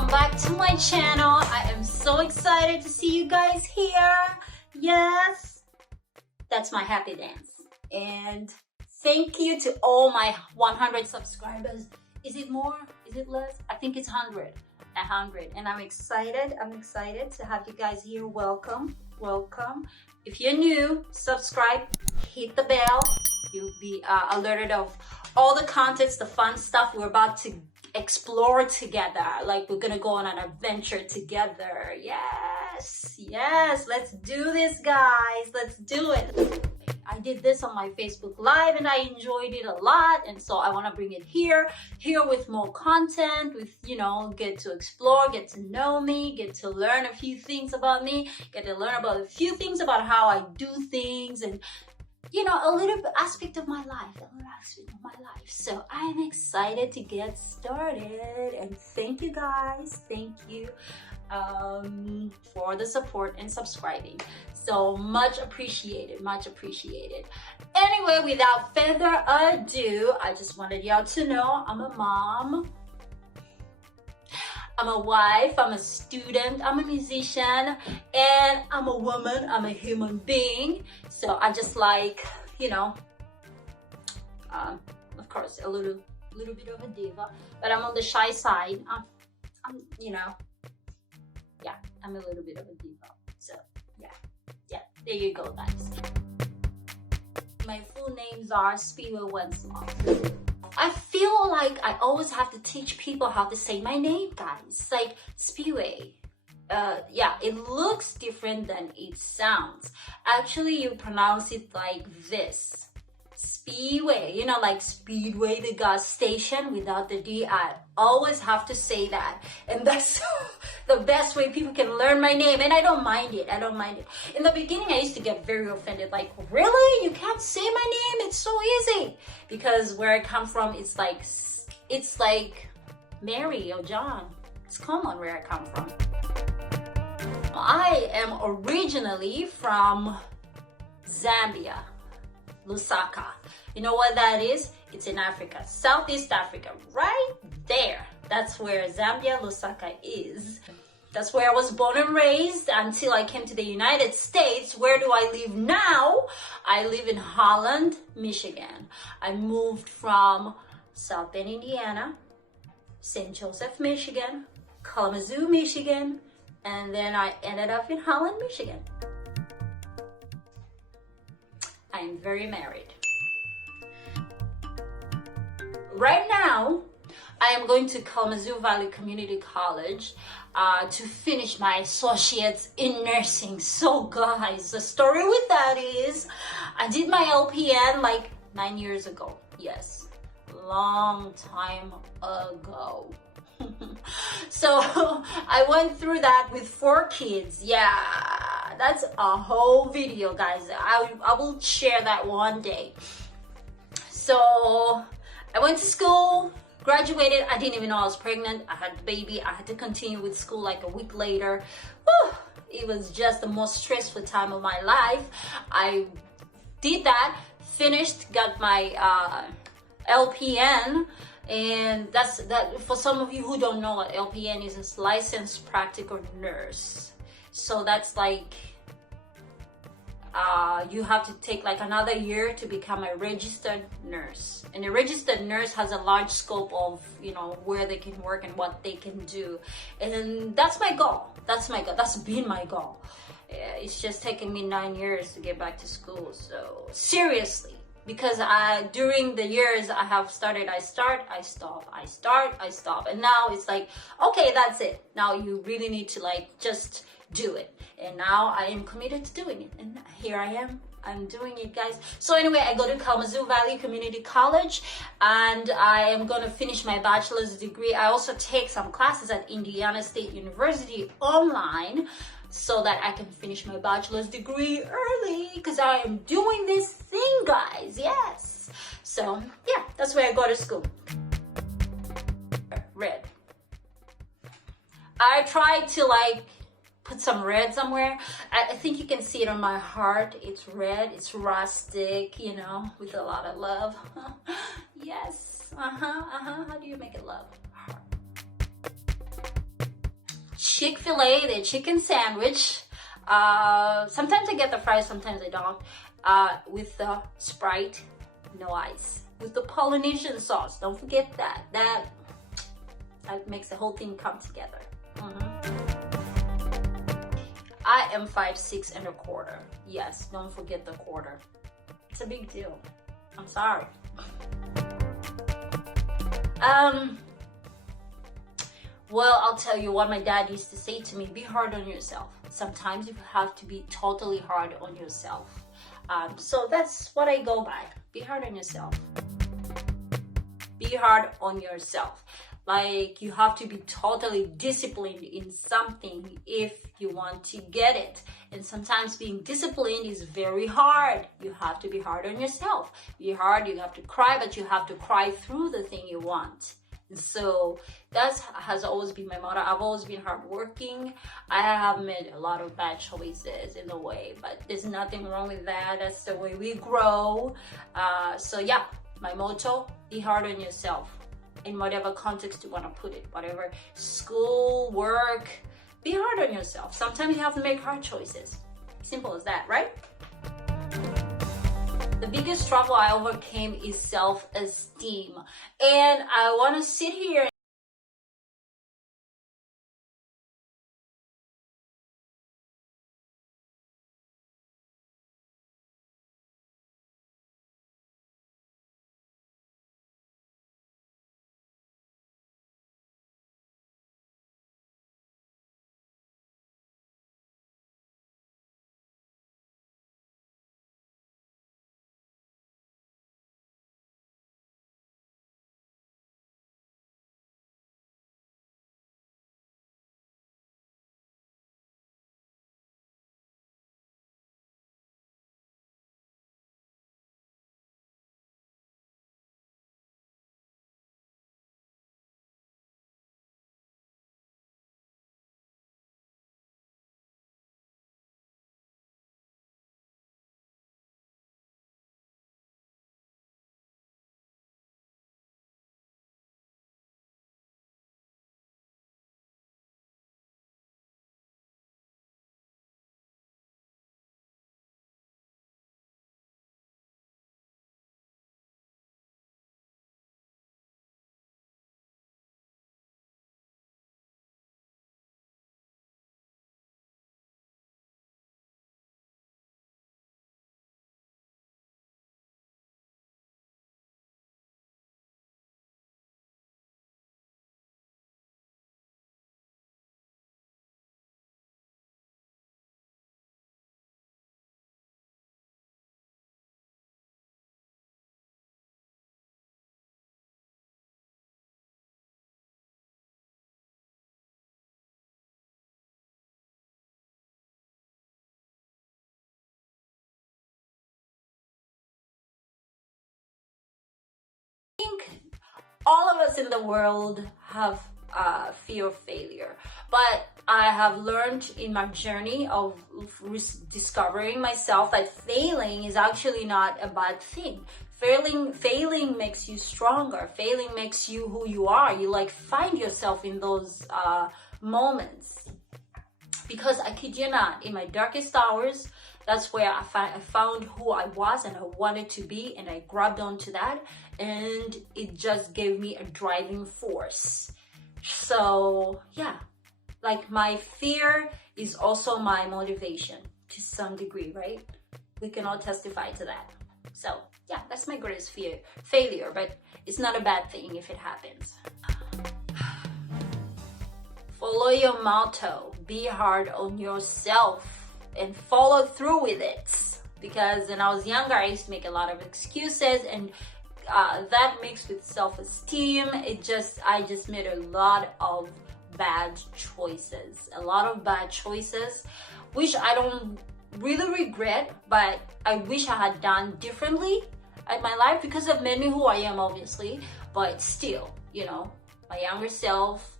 welcome back to my channel. I am so excited to see you guys here. Yes, that's my happy dance. And thank you to all my 100 subscribers. Is it more? Is it less? I think it's 100. 100. And I'm excited to have you guys here. Welcome. If you're new, subscribe, hit the bell. You'll be alerted of all the contents, the fun stuff we're about to explore together. Like, we're gonna go on an adventure together. Yes, let's do this, guys. Let's do it. I did this on my Facebook Live and I enjoyed it a lot, and so I want to bring it here with more content, with, you know, get to explore, get to know me, get to learn a few things about me, get to learn about a few things about how I do things, and, you know, a little aspect of my life, So I'm excited to get started, and thank you guys, thank you for the support and subscribing. So much appreciated. Anyway, without further ado, I just wanted y'all to know I'm a mom, I'm a wife, I'm a student, I'm a musician, and I'm a woman, I'm a human being. So I just like, you know, of course, a little bit of a diva, but I'm on the shy side. I'm, you know, yeah, I'm a little bit of a diva. So yeah, there you go, guys. My full names are Spiwe Wenslov. I feel like I always have to teach people how to say my name, guys. Like Spiwe. Yeah, it looks different than it sounds. Actually, you pronounce it like this. Spiwe, you know, like Speedway, the gas station without the D. I always have to say that, and that's the best way people can learn my name, and I don't mind it. In the beginning, I used to get very offended, like, really? You can't say my name? It's so easy. Because where I come from, it's like Mary or John. It's common where I come from. I am originally from Zambia, Lusaka. You know what that is? It's in Africa, Southeast Africa, right there. That's where Zambia, Lusaka is. That's where I was born and raised until I came to the United States. Where do I live now? I live in Holland, Michigan. I moved from South Bend, Indiana, St. Joseph, Michigan, Kalamazoo, Michigan, and then I ended up in Holland, Michigan. I am very married. Right now, I am going to Kalamazoo Valley Community College to finish my associates in nursing. So guys, the story with that is I did my LPN like 9 years ago. Yes, long time ago. So I went through that with 4 kids. Yeah, that's a whole video, guys. I will share that one day. So I went to school, graduated. I didn't even know I was pregnant. I had the baby. I had to continue with school like a week later. Whew, it was just the most stressful time of my life. I did that, finished, got my LPN. And that's that. For some of you who don't know what LPN is, it's licensed practical nurse. So that's like you have to take like another year to become a registered nurse. And a registered nurse has a large scope of, you know, where they can work and what they can do. And that's my goal. That's been my goal. It's just taken me 9 years to get back to school. So seriously. Because during the years I have started, I start, I stop. And now it's like, okay, that's it. Now you really need to like just do it. And now I am committed to doing it. And here I am. I'm doing it, guys. So anyway, I go to Kalamazoo Valley Community College and I am going to finish my bachelor's degree. I also take some classes at Indiana State University online, so that I can finish my bachelor's degree early, because I am doing this thing, guys. Yes. So yeah, that's where I go to school. Red. I tried to like put some red somewhere. I think you can see it on my heart. It's red, it's rustic, you know, with a lot of love. Yes. How do you make it love? Heart. Chick-fil-A, their chicken sandwich. Sometimes I get the fries, sometimes I don't. With the Sprite, no ice. With the Polynesian sauce, don't forget that. That makes the whole thing come together. I am 5'6.25". Yes, don't forget the quarter. It's a big deal. I'm sorry. Well, I'll tell you what my dad used to say to me: be hard on yourself. Sometimes you have to be totally hard on yourself. So that's what I go by. Be hard on yourself. Be hard on yourself. Like, you have to be totally disciplined in something if you want to get it. And sometimes being disciplined is very hard. You have to be hard on yourself. Be hard, you have to cry, but you have to cry through the thing you want. And so that has always been my motto. I've always been hardworking. I have made a lot of bad choices in a way, but there's nothing wrong with that. That's the way we grow. So yeah, my motto: be hard on yourself. In whatever context you want to put it, whatever school, work, be hard on yourself. Sometimes you have to make hard choices. Simple as that, right? The biggest struggle I overcame is self-esteem. And I want to sit here all of us in the world have fear of failure, but I have learned in my journey of discovering myself that failing is actually not a bad thing. Failing makes you stronger. Failing makes you who you are. You like find yourself in those moments. Because I kid you not, in my darkest hours, that's where I found who I was and I wanted to be, and I grabbed onto that, and it just gave me a driving force. So yeah, like my fear is also my motivation to some degree, right? We can all testify to that. So yeah, that's my greatest fear, failure, but it's not a bad thing if it happens. Follow your motto, be hard on yourself and follow through with it. Because when I was younger, I used to make a lot of excuses, and that mixed with self-esteem, I just made a lot of bad choices. Which I don't really regret, but I wish I had done differently at my life because of made me who I am, obviously. But still, you know, my younger self,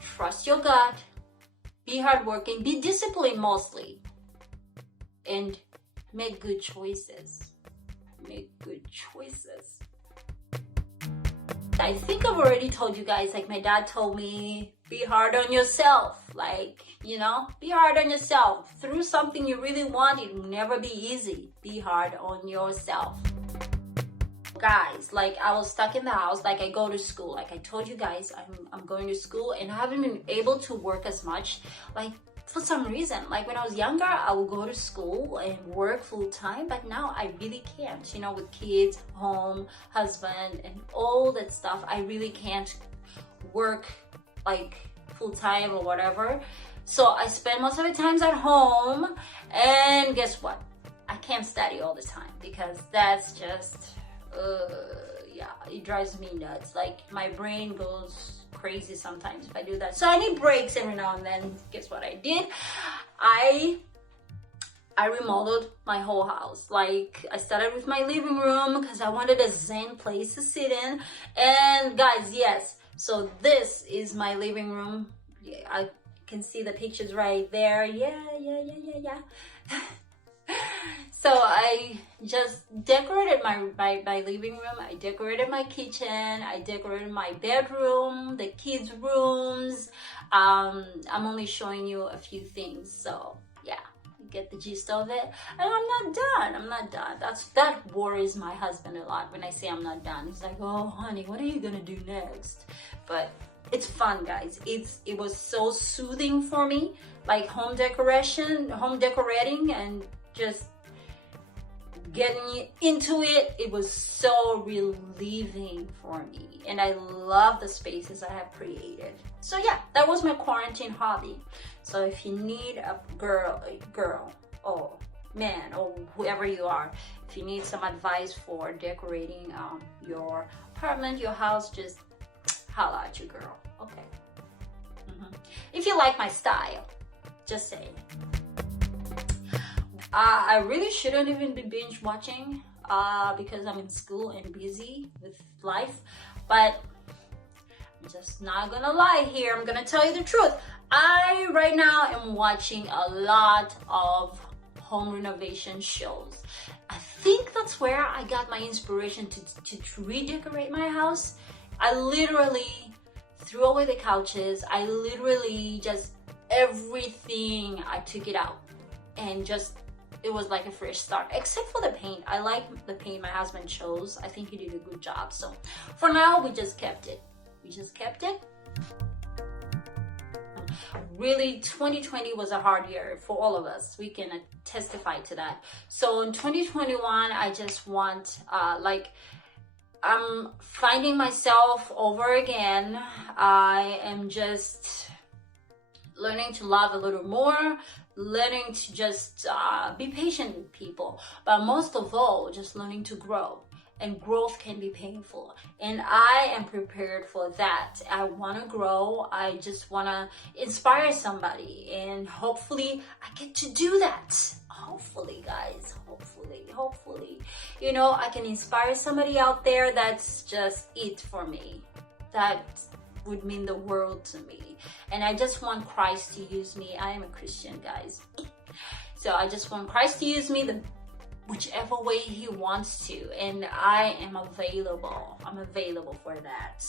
trust your gut, be hardworking, be disciplined mostly, and make good choices. I think I've already told you guys, like my dad told me be hard on yourself. Like, you know, be hard on yourself. Through something you really want, it will never be easy. Be hard on yourself. Guys, like, I was stuck in the house. Like, I go to school. Like I told you guys, I'm going to school and I haven't been able to work as much. Like, for some reason, like when I was younger, I would go to school and work full time, but now I really can't, you know, with kids, home, husband, and all that stuff. I really can't work like full time or whatever. So I spend most of the times at home, and guess what? I can't study all the time because that's just, yeah, it drives me nuts. Like my brain goes crazy sometimes if I do that. So I need breaks every now and then. Guess what I did? I remodeled my whole house. Like I started with my living room because I wanted a zen place to sit in. And guys, yes, so this is my living room. Yeah, I can see the pictures right there. Yeah. So I just decorated my living room. I decorated my kitchen. I decorated my bedroom, the kids' rooms. I'm only showing you a few things. So yeah, you get the gist of it. And I'm not done. That worries my husband a lot when I say I'm not done. He's like, oh honey, what are you gonna do next? But it's fun, guys. It was so soothing for me, like home decorating, and just getting into it. It was so relieving for me, and I love the spaces I have created. So yeah, that was my quarantine hobby. So if you need a girl or man or whoever you are, if you need some advice for decorating your apartment, your house, just holla at your girl. Okay. If you like my style, just saying. I really shouldn't even be binge watching because I'm in school and busy with life, but I'm just not gonna lie here. I'm gonna tell you the truth. I right now am watching a lot of home renovation shows. I think that's where I got my inspiration to redecorate my house. I literally threw away the couches. I literally just everything, I took it out and just it was like a fresh start, except for the paint. I like the paint my husband chose. I think he did a good job. So for now, we just kept it. Really, 2020 was a hard year for all of us. We can testify to that. So in 2021, I just want, I'm finding myself over again. I am just learning to love a little more, learning to just be patient with people, but most of all, just learning to grow. And growth can be painful, and I am prepared for that. I want to grow. I just want to inspire somebody, and hopefully I get to do that. Hopefully, guys, hopefully, you know, I can inspire somebody out there. That's just it for me. That would mean the world to me. And I just want Christ to use me. I am a Christian, guys. So I just want Christ to use me whichever way he wants to. And I am available. I'm available for that.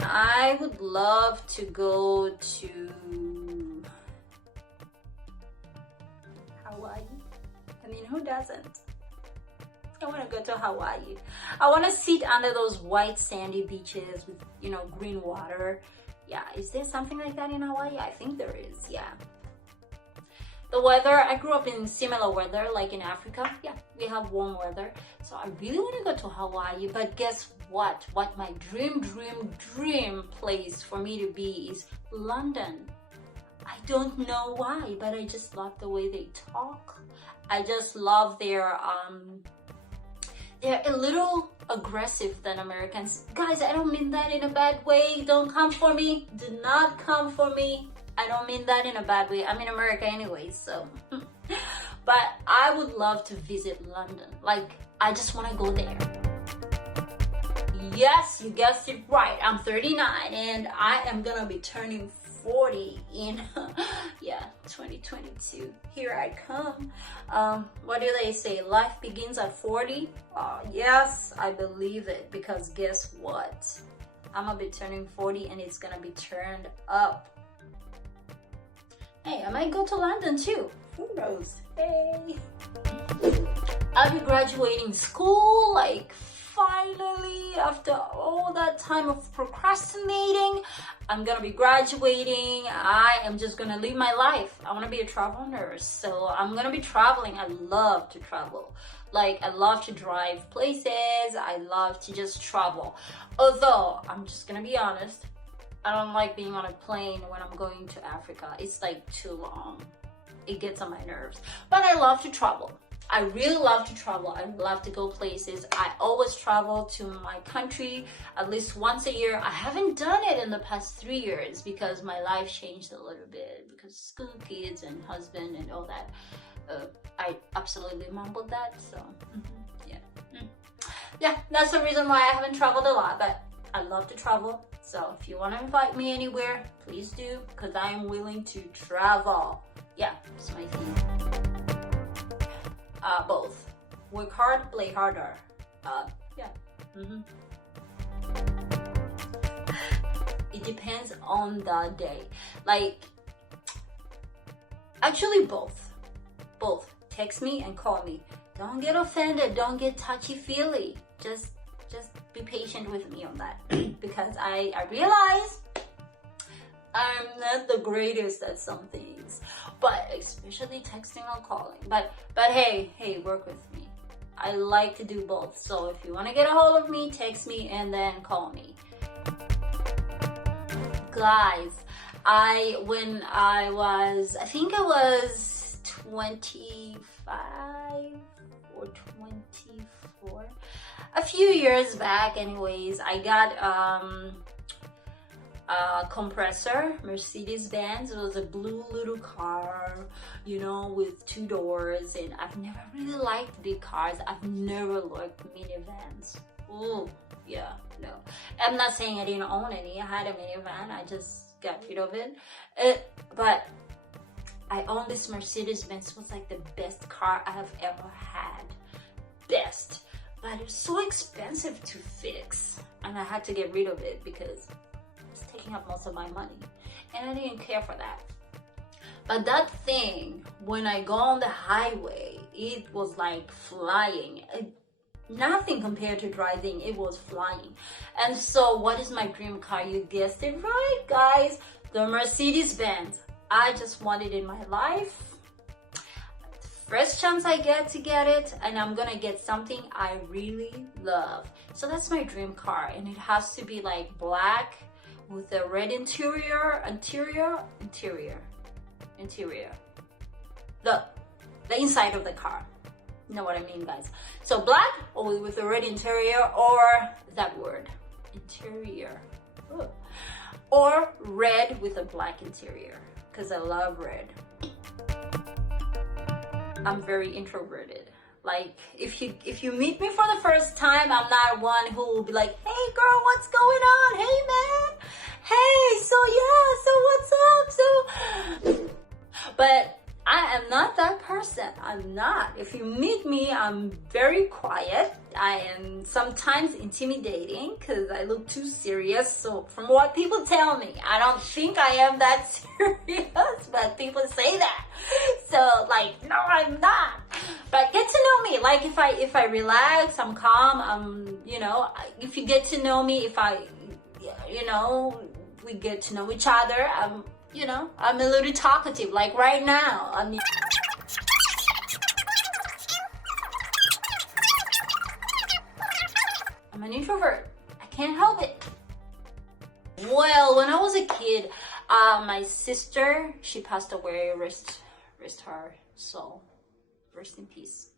I would love to go to Hawaii. I mean, who doesn't? I want to go to Hawaii. I want to sit under those white sandy beaches with, you know, green water. Yeah, is there something like that in Hawaii? I think there is, yeah. The weather, I grew up in similar weather, like in Africa. Yeah, we have warm weather. So I really want to go to Hawaii, but guess what? What my dream place for me to be is London. I don't know why, but I just love the way they talk. I just love their, they're a little aggressive than Americans. Guys, I don't mean that in a bad way. Don't come for me. Do not come for me. I don't mean that in a bad way. I'm in America anyway, so. But I would love to visit London. Like, I just want to go there. Yes, you guessed it right. I'm 39 and I am gonna be turning 40 in 2022. Here I come. What do they say? Life begins at 40? Yes, I believe it, because guess what? I'm gonna be turning 40 and it's gonna be turned up. Hey, I might go to London too. Who knows? Hey. I'll be graduating school, like finally, after all that time of procrastinating. I'm gonna be graduating. I am just gonna live my life. I wanna be a travel nurse, so I'm gonna be traveling. I love to travel. Like, I love to drive places. I love to just travel. Although, I'm just gonna be honest, I don't like being on a plane when I'm going to Africa. It's like too long. It gets on my nerves. But I love to travel. I really love to travel. I love to go places. I always travel to my country at least once a year. I haven't done it in the past 3 years because my life changed a little bit because school, kids, and husband and all that. I absolutely mumbled that. So yeah. Yeah, that's the reason why I haven't traveled a lot, but I love to travel. So if you want to invite me anywhere, please do, because I am willing to travel. Yeah, it's my thing. Both. Work hard, play harder. Yeah. It depends on the day. Like, actually both. Both. Text me and call me. Don't get offended. Don't get touchy-feely. Just be patient with me on that because I realize I'm not the greatest at some things, but especially texting or calling. But hey, work with me. I like to do both. So if you want to get a hold of me, text me and then call me. Guys, I think I was 25 or 24. A few years back, anyways, I got a compressor, Mercedes-Benz. It was a blue little car, you know, with 2 doors. And I've never really liked big cars. I've never liked minivans. Oh, yeah, no. I'm not saying I didn't own any. I had a minivan. I just got rid of it. But I owned this Mercedes-Benz. It was like the best car I have ever had. Best. But it was so expensive to fix. And I had to get rid of it because it's taking up most of my money. And I didn't care for that. But that thing, when I go on the highway, it was like flying. Nothing compared to driving, it was flying. And so what is my dream car? You guessed it right, guys. The Mercedes-Benz. I just want it in my life. First chance I get to get it, and I'm gonna get something I really love. So that's my dream car, and it has to be like black with a red interior. The inside of the car. You know what I mean, guys? So black or with a red interior, or that word, interior. Ooh. Or red with a black interior, because I love red. I'm very introverted. Like, if you meet me for the first time, I'm not one who will be like, hey girl, what's going on? Hey man, hey, so what's up? But I am not that person. I'm not. If you meet me, I'm very quiet. I am sometimes intimidating because I look too serious. So from what people tell me, I don't think I am that serious, but people say that. So like, no, I'm not. But get to know me. Like if I relax, I'm calm. You know, if you get to know me, we get to know each other. I'm a little talkative, like right now. I'm an introvert. I can't help it. Well, when I was a kid, my sister, she passed away, rest her soul. Rest in peace.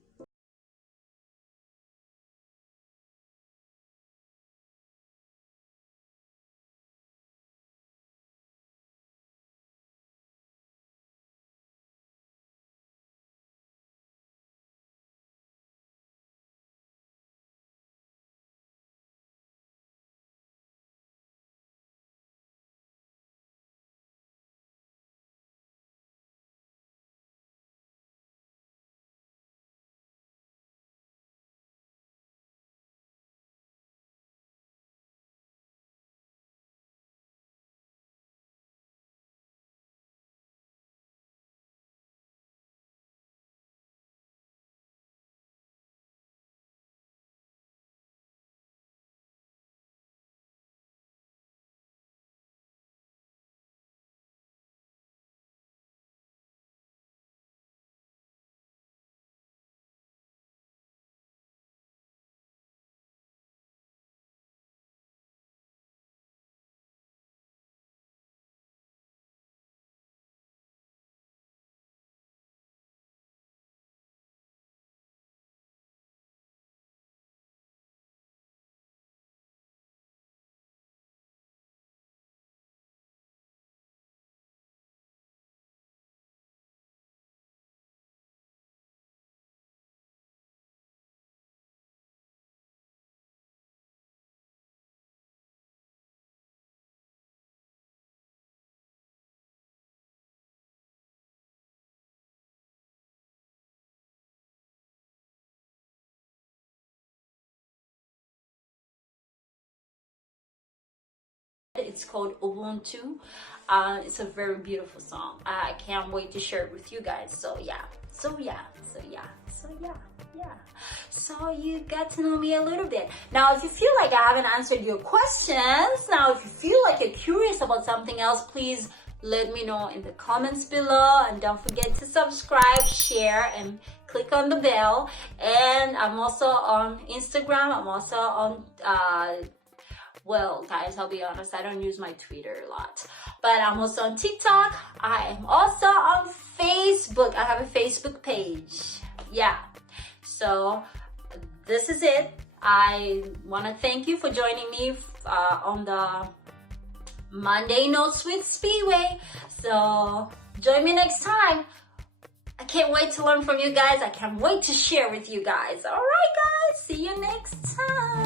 It's called Ubuntu. It's a very beautiful song. I can't wait to share it with you guys. So you got to know me a little bit. Now, if you feel like I haven't answered your questions, now if you feel like you're curious about something else, please let me know in the comments below. And don't forget to subscribe, share, and click on the bell. And I'm also on Instagram. I'm also on well, guys, I'll be honest, I don't use my Twitter a lot, but I'm also on TikTok. I am also on Facebook. I have a Facebook page. Yeah. So this is it. I want to thank you for joining me on the Monday Notes with Speedway. So join me next time. I can't wait to learn from you guys. I can't wait to share with you guys. All right, guys. See you next time.